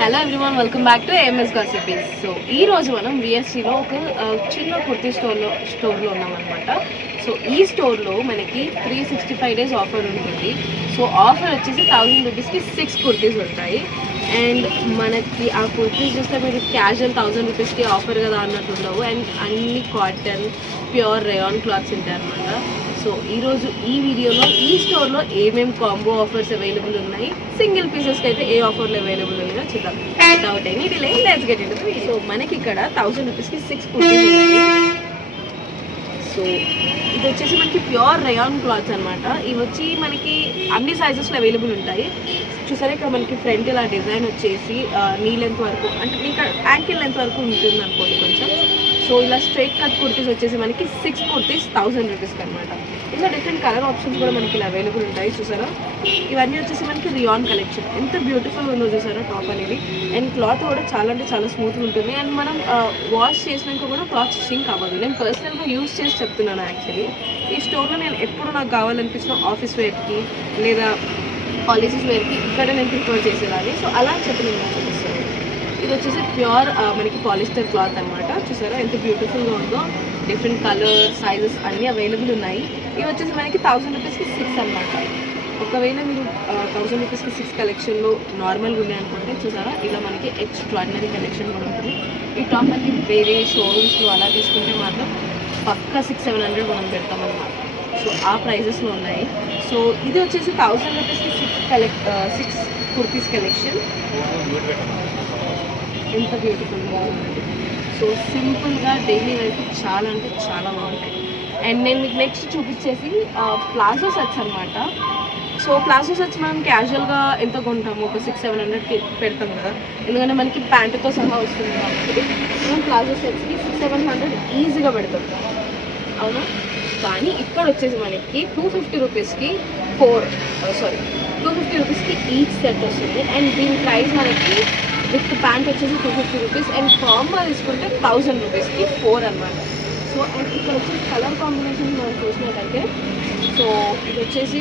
Hello everyone, welcome back to AMS gossipies. So ఈ రోజు మనం విఎస్సిలో ఒక చిన్న కుర్తీ స్టోర్లో ఉన్నామన్నమాట. సో ఈ స్టోర్లో మనకి 365 days ఆఫర్ ఉంటుంది. సో ఆఫర్ వచ్చేసి 1000 రూపీస్కి 6 కుర్తీస్ ఉంటాయి. అండ్ మనకి ఆ కుర్తీస్ చూస్తే మీరు క్యాజువల్ 1000 రూపీస్కి ఆఫర్ కదా అన్నట్టు ఉండవు. అండ్ అన్ని కాటన్ ప్యూర్ రేయాన్ క్లాత్స్ ఉంటాయి అన్నమాట. సో ఈరోజు ఈ వీడియోలో ఈ స్టోర్లో ఏమేమి కాంబో ఆఫర్స్ అవైలబుల్ ఉన్నాయి, సింగిల్ పీసెస్కి అయితే ఏ ఆఫర్లు అవైలబుల్ ఉన్నాయో చూద్దాం. Without any delay let's get into the video. So మనకి ఇక్కడ 1000 రూపీస్కి 6 కుర్తీస్ ఉన్నాయి. సో ఇది వచ్చేసి మనకి ప్యూర్ రేయాన్ క్లాత్స్ అనమాట. ఇవి వచ్చి మనకి అన్ని సైజెస్లో అవైలబుల్ ఉంటాయి. చూసారా ఇక్కడ మనకి ఫ్రంట్ ఇలా డిజైన్ వచ్చేసి నీ లెంత్ వరకు, అంటే ఇంకా యాంకిల్ లెంత్ వరకు ఉంటుంది అనుకోండి కొంచెం. సో ఇలా స్ట్రైట్ కట్ కుర్తీస్ వచ్చేసి మనకి 6 కుర్తీస్ 1000 రూపీస్కి అనమాట. ఇలా డిఫరెంట్ కలర్ ఆప్షన్స్ కూడా మనకి ఇలా అవైలబుల్ ఉంటాయి. చూసారా ఇవన్నీ వచ్చేసి మనకి రియాన్ కలెక్షన్. ఎంత బ్యూటిఫుల్ ఉందో చూసారా టాప్ అనేది. అండ్ క్లాత్ కూడా చాలా అంటే చాలా స్మూత్గా ఉంటుంది. అండ్ మనం వాష్ చేసినాక కూడా క్లాత్ షింక్ అవ్వదు. నేను పర్సనల్గా యూజ్ చేసి చెప్తున్నాను. యాక్చువల్లీ ఈ స్టోర్లో నేను ఎప్పుడు నాకు కావాలనిపించిన ఆఫీస్ వేర్కి లేదా కాలేజెస్ వేర్కి ఇక్కడ నేను ప్రిఫర్ చేసేదాన్ని. సో అలా చెప్పి నేను చూపిస్తాను. ఇది వచ్చేసి ప్యూర్ మనకి పాలిస్టర్ క్లాత్ అనమాట. చూసారా ఎంత బ్యూటిఫుల్గా ఉందో. డిఫరెంట్ కలర్ సైజెస్ అన్నీ అవైలబుల్ ఉన్నాయి. ఇవి వచ్చేసి మనకి 1000 రూపీస్కి 6 అనమాట. ఒకవేళ మీరు 1000 రూపీస్కి 6 కలెక్షన్లో నార్మల్గా ఉన్నాయి అనుకుంటే చూసారా ఇలా మనకి ఎక్స్ట్రాడినరీ కలెక్షన్ కూడా ఉంటుంది. ఈ టాప్ మనకి వేరే షోరూమ్స్లో అలా తీసుకుంటే మాత్రం పక్కా 600-700 మనం పెడతామన్నమాట. సో ఆ ప్రైజెస్లో ఉన్నాయి. సో ఇది వచ్చేసి 1000 రూపీస్కి 6 కుర్తీస్ కలెక్షన్. ఎంత బ్యూటిఫుల్గా ఉంది. సో సింపుల్గా డైలీ వేర్కి చాలా అంటే చాలా బాగుంటాయి. అండ్ నేను మీకు నెక్స్ట్ చూపించేసి ప్లాజో సెట్స్ అనమాట. సో ప్లాజో సెట్స్ మనం క్యాజువల్గా ఎంత కొంటాము, ఒక 600-700కి పెడతాం కదా, ఎందుకంటే మనకి ప్యాంటుతో సహా వస్తుంది కాబట్టి మనం ప్లాజో సెట్స్కి 600-700 ఈజీగా పెడతాం అవునా. కానీ ఇక్కడ వచ్చేసి మనకి 250 రూపీస్కి 250 రూపీస్కి ఈచ్ సెట్ వస్తుంది. అండ్ దీని ప్రైస్ మనకి విత్ ప్యాంట్ వచ్చేసి 250 రూపీస్ అండ్ కాంబో తీసుకుంటే 1000 రూపీస్కి 4 అనమాట. సో అండ్ ఇక్కడ వచ్చేసి కలర్ కాంబినేషన్ మనం చూసినట్టయితే సో ఇది వచ్చేసి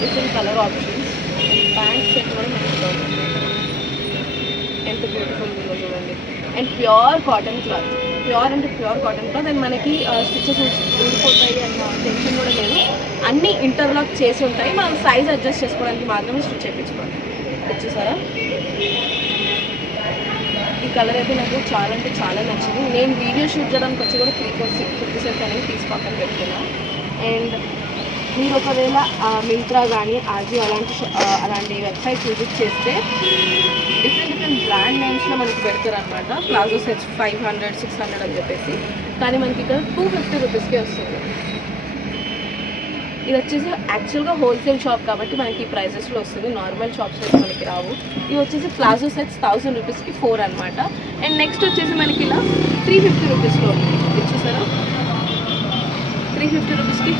different colour options. And pant set కూడా మనకి ఎంత బ్యూటిఫుల్ ఉందో చూడండి. And pure cotton cloth, pure అంటే ప్యూర్ కాటన్ క్లాత్. అండ్ మనకి స్టిచెస్ ఊడిపోతాయి అన్న టెన్షన్ కూడా లేదు. అన్నీ ఇంటర్లాక్ చేసి ఉంటాయి. మనం సైజ్ అడ్జస్ట్ చేసుకోవడానికి మాత్రమే స్టిచ్ చేయించుకోవాలి. వచ్చేసారా ఈ కలర్ అయితే నాకు చాలా అంటే చాలా నచ్చింది. నేను వీడియో షూట్ చేయడానికి వచ్చి కూడా 3 సెట్ అనేది తీసి పక్కన పెట్టుకున్నాను. అండ్ మీరు ఒకవేళ మింత్రా కానీ ఆజియో అలాంటి వెబ్సైట్స్ విజిట్ చేస్తే డిఫరెంట్ బ్రాండ్ నేమ్స్లో మనకి పెడతారు అనమాట. ప్లాజో సెట్స్ 500-600 అని చెప్పేసి, కానీ మనకి ఇక్కడ 250 రూపీస్కే వస్తుంది. ఇది వచ్చేసి యాక్చువల్గా హోల్సేల్ షాప్ కాబట్టి మనకి ఈ ప్రైజెస్లో వస్తుంది. నార్మల్ షాప్స్లో మనకి రావు. ఇవి వచ్చేసి ప్లాజో సెట్స్ 1000 రూపీస్కి 4 అనమాట. అండ్ నెక్స్ట్ వచ్చేసి మనకి ఇలా 350 రూపీస్లో ఉంది. ఇది చూసారా 350 రూపీస్కి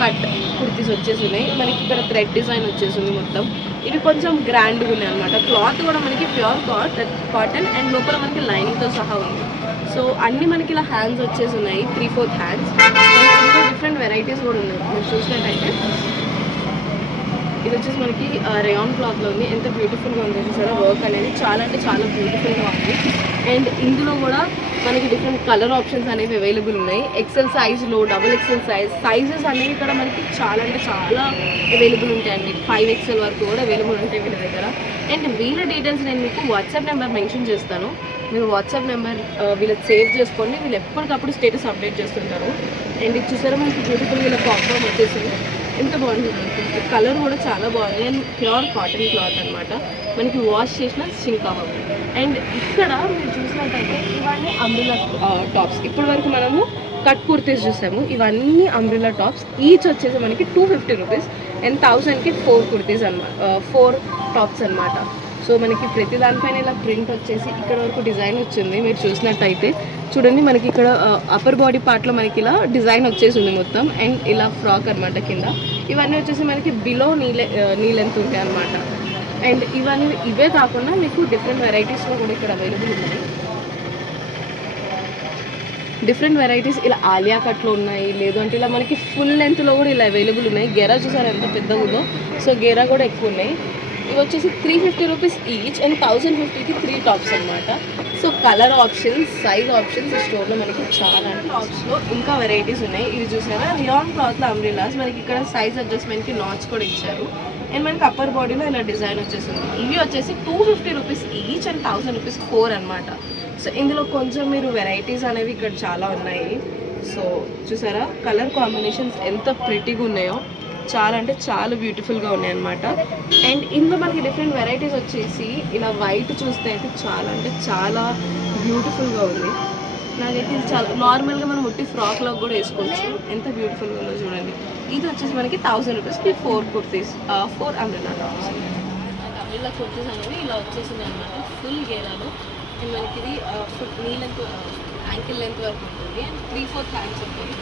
కట్ కుర్తీస్ వచ్చేసి ఉన్నాయి. మనకి ఇక్కడ థ్రెడ్ డిజైన్ వచ్చేసింది మొత్తం. ఇవి కొంచెం గ్రాండ్గా ఉన్నాయి అనమాట. క్లాత్ కూడా మనకి ప్యూర్ కాటన్ అండ్ లోపల మనకి లైనింగ్తో సహా ఉంది. సో అన్నీ మనకి ఇలా హ్యాండ్స్ వచ్చేసి ఉన్నాయి, 3/4 హ్యాండ్స్. ఇంకా డిఫరెంట్ వెరైటీస్ కూడా ఉన్నాయి. మీరు చూసినట్టయితే ఇది వచ్చేసి మనకి రేయాన్ క్లాత్లో ఉంది. ఎంత బ్యూటిఫుల్గా ఉంది చూసారా. వర్క్ అనేది చాలా అంటే చాలా బ్యూటిఫుల్గా ఉంది. అండ్ ఇందులో కూడా మనకి డిఫరెంట్ కలర్ ఆప్షన్స్ అనేవి అవైలబుల్ ఉన్నాయి. ఎక్సెల్ సైజ్లో, XXL సైజెస్ అనేవి ఇక్కడ మనకి చాలా అంటే చాలా అవైలబుల్ ఉంటాయండి. 5XL వరకు కూడా అవైలబుల్ ఉంటాయి వీళ్ళ దగ్గర. అండ్ వీళ్ళ డీటెయిల్స్ నేను మీకు వాట్సాప్ నెంబర్ మెన్షన్ చేస్తాను. మీరు వాట్సాప్ నెంబర్ వీళ్ళకి సేవ్ చేసుకోండి. వీళ్ళు ఎప్పటికప్పుడు స్టేటస్ అప్డేట్ చేస్తుంటారు. అండ్ ఇది చూసారా మనకి బ్యూటిఫుల్ వీళ్ళ కాంబో వచ్చేసింది. ఎంత బాగుంటుంది అనుకుంటుంది. కలర్ కూడా చాలా బాగుంది. అండ్ ప్యూర్ కాటన్ క్లాత్ అనమాట. మనకి వాష్ చేసిన షింక్ అవ్వదు. అండ్ ఇక్కడ మీరు చూసినట్టయితే ఇవన్నీ అంబ్రెల్లా టాప్స్. ఇప్పటి వరకు మనము కట్ కుర్తీస్ చూసాము. ఇవన్నీ అంబ్రెల్లా టాప్స్. ఈచ్ వచ్చేసి మనకి 250 రూపీస్ అండ్ 1000కి 4 కుర్తీస్ అనమాట, 4 టాప్స్ అనమాట. సో మనకి ప్రతి దానిపైన ఇలా ప్రింట్ వచ్చేసి ఇక్కడ వరకు డిజైన్ వచ్చింది. మీరు చూసినట్టయితే చూడండి మనకి ఇక్కడ అప్పర్ బాడీ పార్ట్లో మనకి ఇలా డిజైన్ వచ్చేసింది మొత్తం. అండ్ ఇలా ఫ్రాక్ అనమాట కింద. ఇవన్నీ వచ్చేసి మనకి బిలో నీ లెంత్ ఉంటాయి అనమాట. అండ్ ఇవే కాకుండా మీకు డిఫరెంట్ వెరైటీస్లో కూడా ఇక్కడ అవైలబుల్ ఉన్నాయి. డిఫరెంట్ వెరైటీస్ ఇలా ఆలియా కట్లో ఉన్నాయి, లేదు అంటే ఇలా మనకి ఫుల్ లెంత్లో కూడా ఇలా అవైలబుల్ ఉన్నాయి. గెరా చూసారు ఎంత పెద్దగా ఉందో. సో గెరా కూడా ఎక్కువ ఉన్నాయి. ఇవి వచ్చేసి 350 రూపీస్ ఈచ్ అండ్ 1050కి 3 టాప్స్ అనమాట. So colour options, size options ఈ స్టోర్లో మనకి చాలా అంటే టాప్స్లో ఇంకా వెరైటీస్ ఉన్నాయి. ఇవి చూసారా రియాన్ క్లాత్లో అంబ్రిలాస్, మనకి ఇక్కడ సైజ్ అడ్జస్ట్మెంట్కి నాట్స్ కూడా ఇచ్చారు. అండ్ మనకి అప్పర్ బాడీలో ఇలా డిజైన్ వచ్చేసింది. ఇవి వచ్చేసి 250 రూపీస్ ఈచ్ అండ్ 1000 రూపీస్ 4 అనమాట. సో ఇందులో కొంచెం మీరు వెరైటీస్ అనేవి ఇక్కడ చాలా ఉన్నాయి. సో చూసారా కలర్ కాంబినేషన్స్ ఎంత ప్రిటీగా ఉన్నాయో, చాలా అంటే చాలా బ్యూటిఫుల్గా ఉన్నాయి అనమాట. అండ్ ఇందులో మనకి డిఫరెంట్ వెరైటీస్ వచ్చేసి ఇలా వైట్ చూస్తే అయితే చాలా అంటే చాలా బ్యూటిఫుల్గా ఉంది. నాకైతే ఇది చాలా నార్మల్గా మనం ఉట్టి ఫ్రాక్లో కూడా వేసుకోవచ్చు. ఎంత బ్యూటిఫుల్గా ఉందో చూడండి. ఇది వచ్చేసి మనకి 1000 రూపీస్కి 4 kurtis, 4 umbrella tops. Umbrella kurtis అనేవి ఇలా వచ్చేసింది అనమాట ఫుల్ గేరాలో. అండ్ మనకి ఇది నీ లెంత్, యాంకిల్ లెంత్ వరకు ఉంటుంది అండ్ 3/4 హ్యాండ్స్ ఉంటుంది.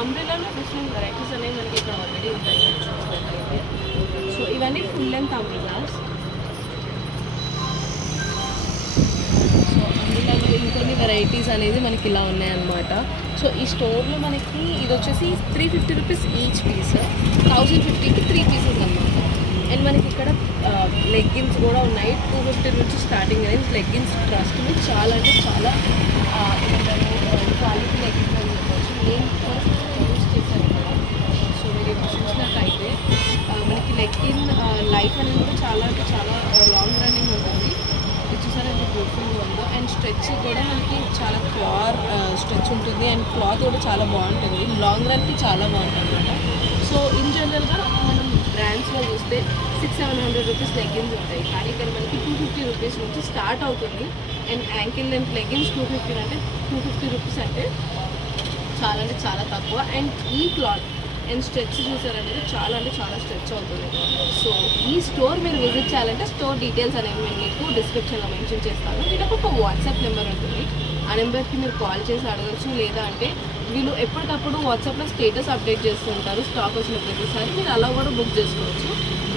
అంబ్రెల్లాలో డిఫరెంట్ వెరైటీస్ అనేవి మనకి ఇక్కడ ఆల్రెడీ ఉంటాయి చూసినట్లయితే. సో ఇవన్నీ ఫుల్ లెంత్ అంబ్రెల్లాస్. సో అంబ్రెల్లాలో ఇంకొన్ని వెరైటీస్ అనేది మనకి ఇలా ఉన్నాయన్నమాట. సో ఈ స్టోర్లో మనకి ఇది వచ్చేసి 350 రూపీస్ ఈచ్ పీస్, 1050కి 3 పీసెస్ అనమాట. అండ్ మనకి ఇక్కడ లెగ్గిన్స్ కూడా ఉన్నాయి. 250 నుంచి starting range leggings. Trust me చాలా అంటే చాలా క్వాలిటీ లెగ్గిన్స్ అని చెప్పవచ్చు. నేను యూజ్ చేశాను కదా. సో మీరు చూసినట్టయితే మనకి లెగ్గిన్ లైఫ్ అనేది కూడా చాలా అంటే చాలా లాంగ్ రన్నింగ్ ఉంటుంది. ఇది చూసారా ఎంత బ్యూటిఫుల్గా ఉందో. అండ్ స్ట్రెచ్ కూడా మనకి చాలా స్ట్రెచ్ ఉంటుంది అండ్ క్లాత్ కూడా చాలా బాగుంటుంది. లాంగ్ రన్కి చాలా బాగుంటుంది అనమాట. సో ఇన్ జనరల్గా మనం బ్రాండ్స్లో చూస్తే 600-700 రూపీస్ లెగ్గిన్స్ ఉంటాయి. కానీ ఇక్కడ మనకి 250 రూపీస్ నుంచి స్టార్ట్ అవుతుంది. అండ్ యాంకిల్ లెంత్ లెగ్గిన్స్ 250 అంటే 250 రూపీస్ అంటే చాలా అంటే చాలా తక్కువ. అండ్ ఈ క్లాత్ అండ్ స్ట్రెచ్ చూసారంటే చాలా అంటే చాలా స్ట్రెచ్ అవుతుంది. సో ఈ స్టోర్ మీరు విజిట్ చేయాలంటే స్టోర్ డీటెయిల్స్ అనేవి నేను మీకు డిస్క్రిప్షన్లో మెన్షన్ చేస్తాను. వీళ్ళకి ఒక వాట్సాప్ నెంబర్ ఉంటుంది. ఆ నెంబర్కి మీరు కాల్ చేసి అడగచ్చు. లేదా అంటే వీళ్ళు ఎప్పటికప్పుడు వాట్సాప్లో స్టేటస్ అప్డేట్ చేస్తూ ఉంటారు. స్టాక్ వచ్చిన ప్రతిసారి మీరు అలా కూడా బుక్ చేసుకోవచ్చు.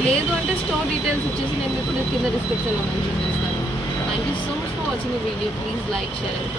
లేదు అంటే స్టోర్ డీటెయిల్స్ వచ్చేసి నేను మీకు కింద డిస్క్రిప్షన్లో మెన్షన్ చేస్తాను. Thank you so much for watching the video. Please like, share and